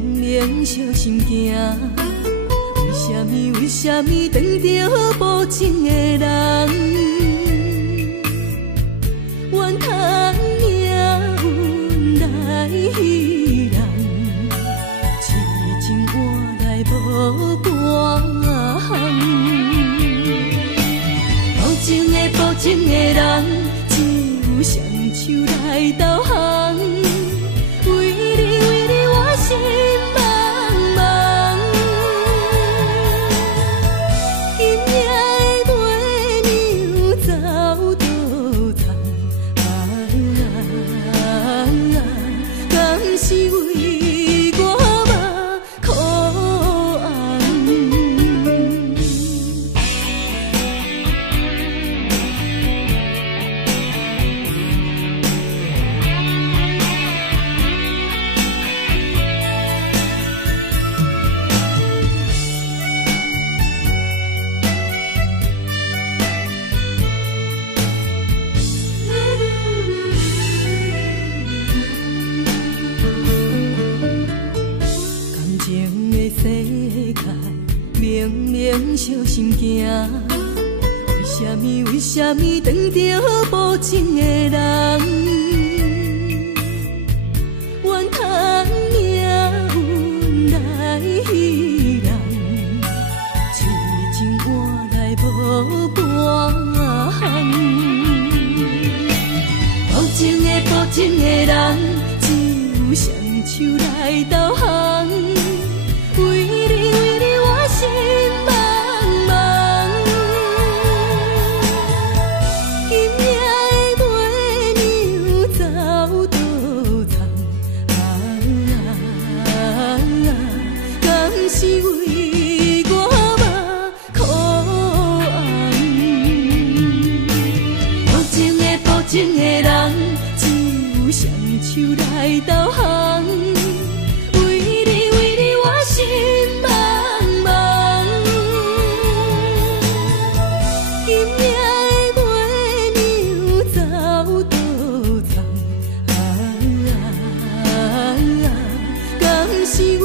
明小心行，为什么撞着无情的人？怨叹命运来戏人，痴情换来无半。无情的人，只有双手来投降。为你，我心茫茫。今夜的月亮走倒藏，敢是为我目苦红？明明小心行，为什么撞着无情的人？怨叹命运来戏人，痴情换来无半。无情的人，只有双手来投降。为你，我心茫茫。今夜的月亮走倒藏，敢是为我目苦红？无情的人，只有双手来投降。心茫茫，今夜的月亮走倒藏，敢是为